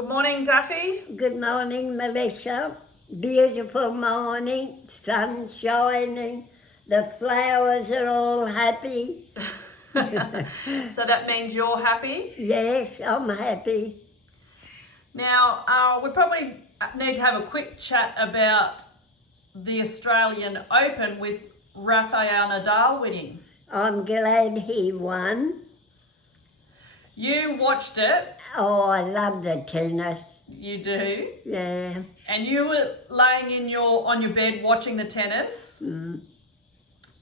Good morning, Daffy. Good morning, Melissa. Beautiful morning, sun shining, the flowers are all happy. So that means you're happy. Yes, I'm happy. Now, we probably need to have a quick chat about the Australian Open with Rafael Nadal winning. I'm glad he won. You watched it. Oh, I love the tennis. You do. Yeah. And you were laying on your bed watching the tennis. Mm.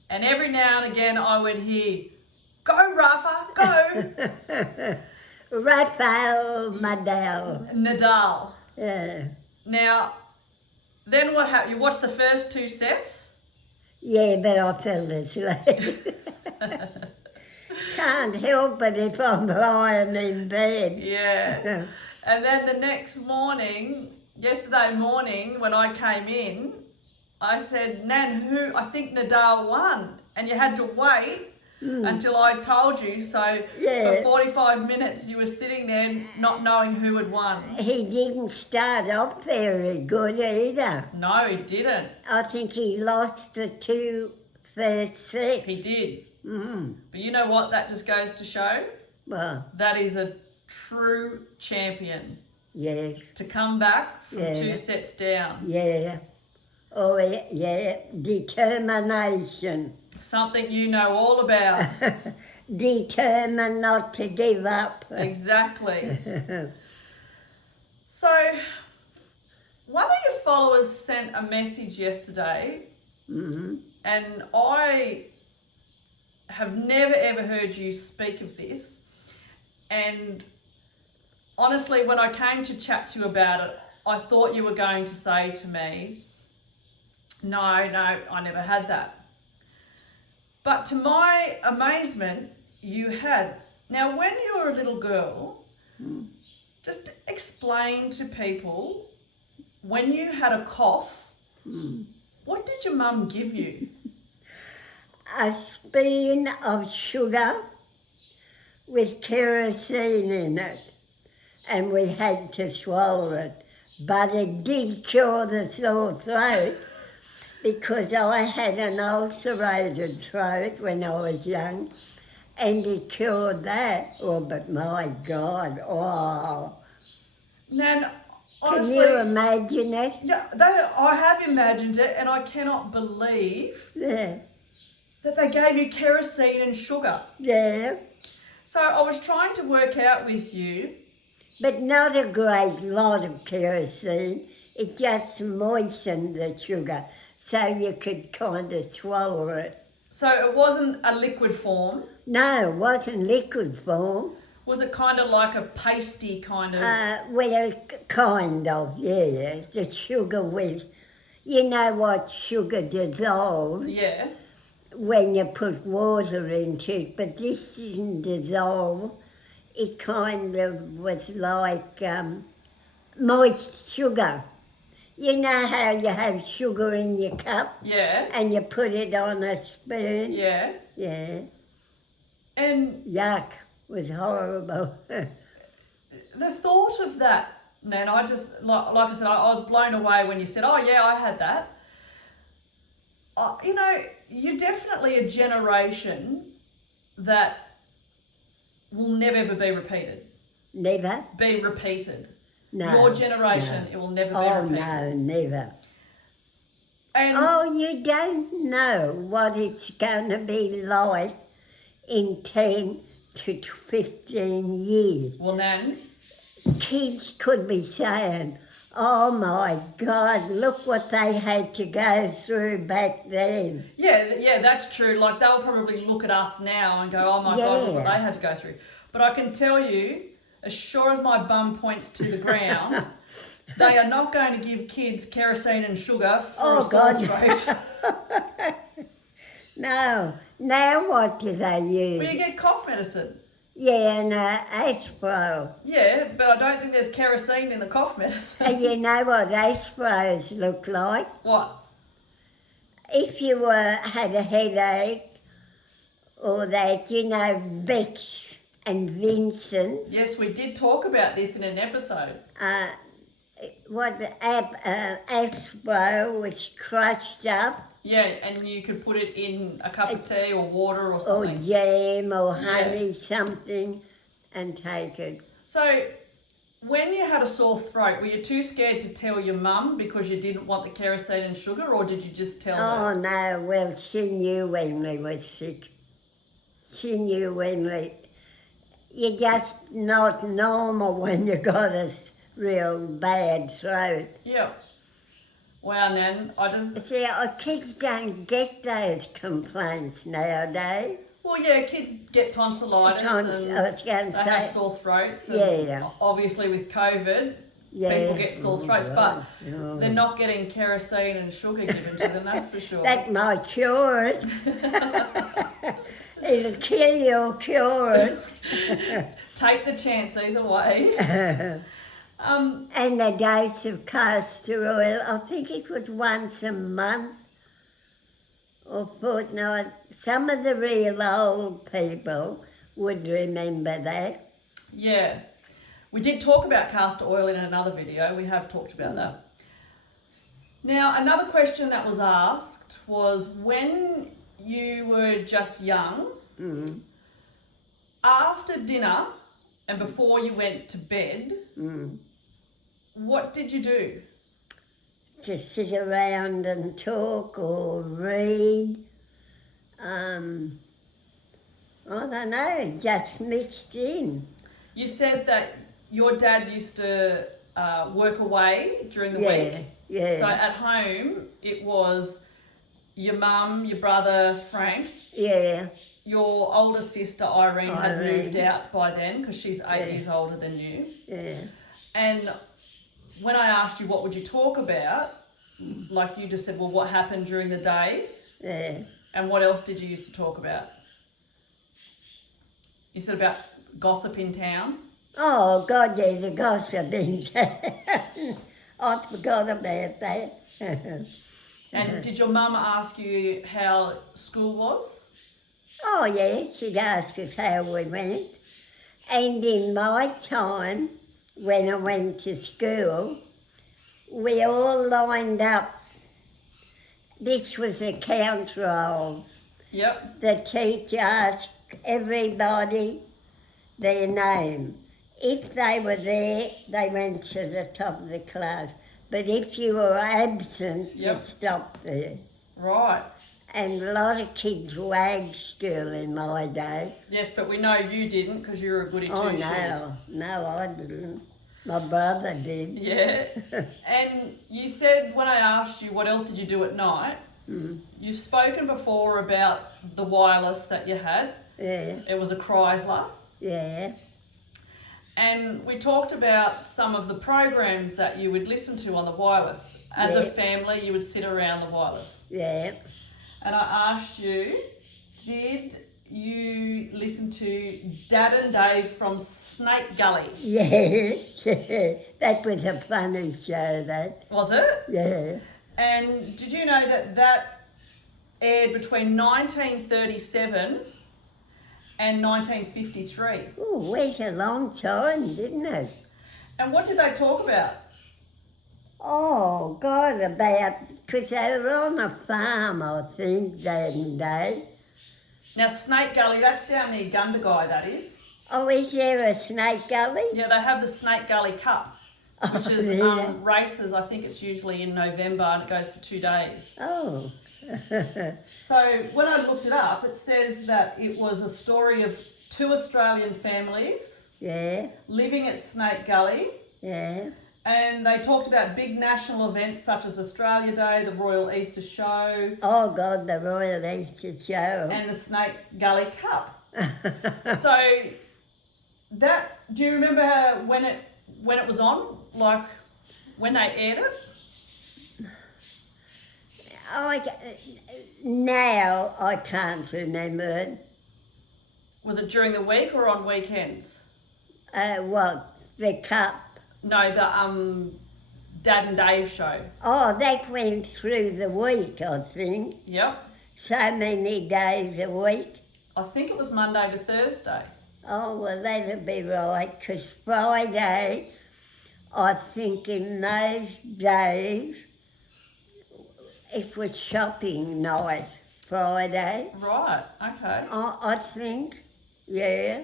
And every now and again I would hear, "Go, Rafa, go." Rafael Nadal. Nadal. Yeah. Now, then what happened? You watched the first two sets? Yeah, but I fell asleep. Can't help it if I'm lying in bed. Yeah. And then the next morning, yesterday morning, when I came in, I said, "Nan, I think Nadal won." And you had to wait until I told you. So Yeah. for 45 minutes, you were sitting there not knowing who had won. He didn't start off very good either. No, he didn't. I think he lost the two first sets. He did. Mm. But you know what? That just goes to show Well, that is a true champion. yes, To come back from Yeah. 2 sets down. yeah. Oh, yeah, determination. Something you know all about. Determined not to give up. Exactly. So, one of your followers sent a message yesterday, and I have never ever heard you speak of this. And honestly, when I came to chat to you about it, I thought you were going to say to me, no, I never had that. But to my amazement, you had. Now, when you were a little girl, just explain to people, when you had a cough, what did your mum give you? A spoon of sugar with kerosene in it, and we had to swallow it. But it did cure the sore throat, because I had an ulcerated throat when I was young, and it cured that. Oh, but my God, oh. Nan, Can honestly, you imagine it? yeah, I have imagined it, and I cannot believe Yeah, that they gave you kerosene and sugar. yeah. So I was trying to work out with you. But not a great lot of kerosene. It just moistened the sugar, so you could kind of swallow it. So it wasn't a liquid form. No, it wasn't liquid form. Was it kind of like a pasty kind of? Well, kind of, yeah. The sugar was, you know what sugar dissolves Yeah. when you put water into it, but this didn't dissolve. It kind of was like moist sugar. You know how you have sugar in your cup Yeah. and you put it on a spoon? Yeah. Yeah. And Yuck. It was horrible. the thought of that, Nan, I just, like I said, I was blown away when you said, "Oh yeah, I had that." You know, you're definitely a generation that will never ever be repeated. Never? Be repeated. No. Your generation, no. it will never be Oh, repeated. no, never. And Oh, you don't know what it's going to be like in 10 to 15 years. well, Nan, Kids could be saying, oh my God, look what they had to go through back then. yeah, that's true. Like, they'll probably look at us now and go, "Oh my God, look what Yeah. they had to go through." But I can tell you, as sure as my bum points to the ground, they are not going to give kids kerosene and sugar for a sore throat. No. Now what do they use? Well, you get cough medicine. Yeah, and Aspro. Yeah, but I don't think there's kerosene in the cough medicine. And you know what Aspros look like? What? If you had a headache or that, you know, Vicks and Vincent. Yes, we did talk about this in an episode. Aspro was crushed up. Yeah, and you could put it in a cup of tea or water or Or something. jam or honey, something, and take it. So, when you had a sore throat, were you too scared to tell your mum because you didn't want the kerosene and sugar, or did you just tell her? Oh no, well, she knew when we were sick. She knew when you're just not normal when you got a real bad throat. Yeah. Wow, Nan, I just... See, our kids don't get those complaints nowadays. Well, yeah, kids get tonsillitis I was going they to have say, sore throats. And Yeah. Obviously, with COVID, people get sore throats, but they're not getting kerosene and sugar given to them, that's for sure. that might cure it. It'll kill you or cure it. Take the chance either way. And a dose of castor oil, I think it was once a month or fortnight. Some of the real old people would remember that. Yeah. We did talk about castor oil in another video. We have talked about that. Now, another question that was asked was when you were just young, after dinner and before you went to bed, what did you do? To sit around and talk or read. I don't know, just mixed in. You said that your dad used to work away during the week. Yeah. So at home, it was your mum, your brother, Frank. Yeah. Your older sister, Irene, had moved out by then because she's 8 years older than you. Yeah. And when I asked you what would you talk about, like you just said, well, what happened during the day? Yeah. And what else did you used to talk about? You said about gossip in town. Oh, God, there's a gossip in town. I forgot about that. And did your mum ask you how school was? Oh, yeah, she'd ask us how we went. And in my time, when I went to school, we all lined up. This was a count roll. Yep. The teacher asked everybody their name. If they were there, they went to the top of the class. But if you were absent, you stopped there. Right. And a lot of kids wagged school in my day. Yes, but we know you didn't because you were a goody two-shoes. No, I didn't. My brother did. Yeah. And you said when I asked you what else did you do at night, you've spoken before about the wireless that you had. Yeah. It was a Chrysler. Yeah. And we talked about some of the programs that you would listen to on the wireless. As a family, you would sit around the wireless. Yeah. And I asked you, did you listen to Dad and Dave from Snake Gully? Yes. That was a funny show, that. Was it? Yeah. And did you know that that aired between 1937 and 1953? Oh, wait a long time, didn't it? And what did they talk about? Oh, God, because they were on a farm, I think, Dad and Dave. Now, Snake Gully, that's down near Gundagai, that is. Oh, is there a Snake Gully? Yeah, they have the Snake Gully Cup, which is races. I think it's usually in November and it goes for 2 days. Oh. So when I looked it up, it says that it was a story of 2 Australian families living at Snake Gully. Yeah. And they talked about big national events such as Australia Day, the Royal Easter Show. Oh, God, the Royal Easter Show. And the Snake Gully Cup. So that, do you remember when it was on? Like when they aired it? Now I can't remember it. Was it during the week or on weekends? What? The Cup? No, the Dad and Dave show. Oh, that went through the week, I think. Yep. So many days a week. I think it was Monday to Thursday. Oh, well, that'll be right, because Friday, I think in those days, it was shopping night, Friday. Right, okay. I think, yeah.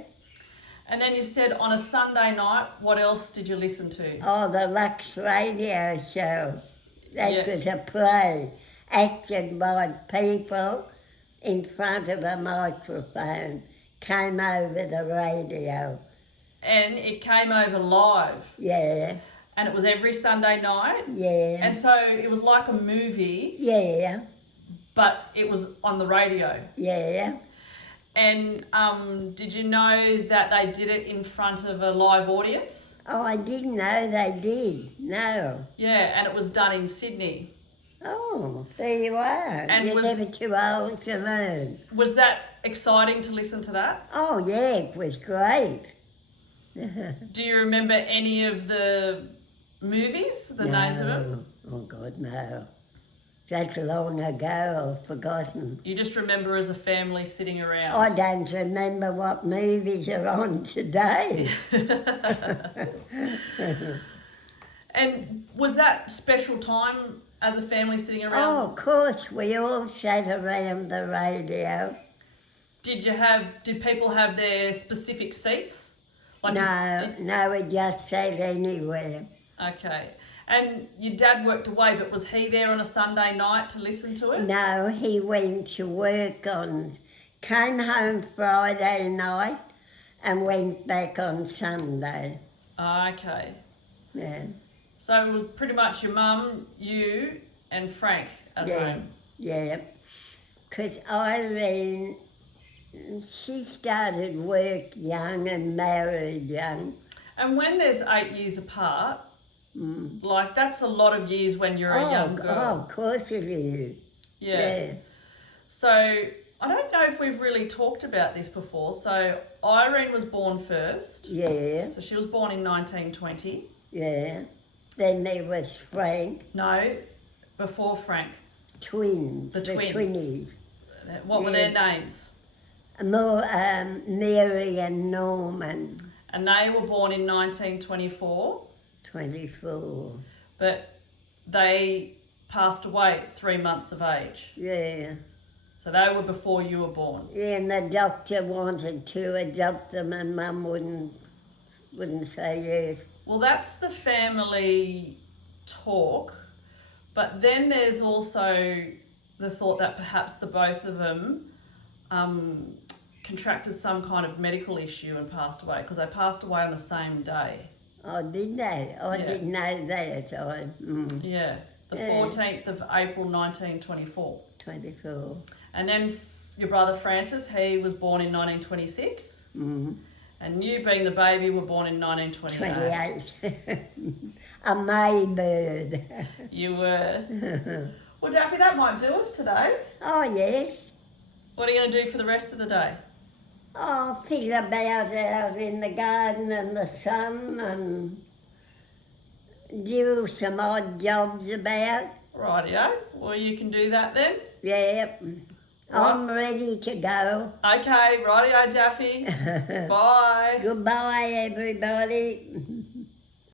And then you said on a Sunday night, what else did you listen to? Oh, the Lux Radio Show. That Yeah. was a play acted by people in front of a microphone, came over the radio. And it came over live. Yeah, And it was every Sunday night. yeah, And so it was like a movie, yeah, but it was on the radio. yeah. And did you know that they did it in front of a live audience? Oh, I didn't know they did, no. Yeah, and it was done in Sydney. Oh, there you are. And You're was- never too old to learn. Was that exciting to listen to that? Oh, yeah, it was great. Do you remember any of the movies, the names of them? Oh, God, no. That's long ago, I've forgotten. You just remember as a family sitting around? I don't remember what movies are on today. And was that special time as a family sitting around? Oh, of course, we all sat around the radio. Did people have their specific seats? No, we just sat anywhere. Okay. And your dad worked away, but was he there on a Sunday night to listen to it? No, he went to work came home Friday night and went back on Sunday. Okay. Yeah, So it was pretty much your mum, you, and Frank at home. yeah. Because Irene, she started work young and married young. And when there's 8 years apart, like that's a lot of years when you're a young girl. Oh, of course it is. Yeah. So I don't know if we've really talked about this before. So Irene was born first. Yeah, So she was born in 1920. yeah. Then there was Frank, No, before Frank. twins. The twins. Twinnies. What were their names? Mary and Norman, And they were born in 1924, 24. but they passed away at 3 months of age. Yeah. So they were before you were born. Yeah, and the doctor wanted to adopt them and Mum wouldn't say yes. Well, that's the family talk, but then there's also the thought that perhaps the both of them contracted some kind of medical issue and passed away, because they passed away on the same day. Oh, did they? I Yeah. didn't know that. Yeah, the Yeah. 14th of April 1924. 24. And then your brother Francis, he was born in 1926. And you, being the baby, were born in 1928. 28. A May bird. You were. Well, Daffy, that might do us today. Oh, yes. What are you going to do for the rest of the day? Oh, feel about out in the garden and the sun and do some odd jobs about. Rightio. Well, you can do that then. Yep. I'm ready to go. Okay, rightio, Daffy. Bye. Goodbye, everybody.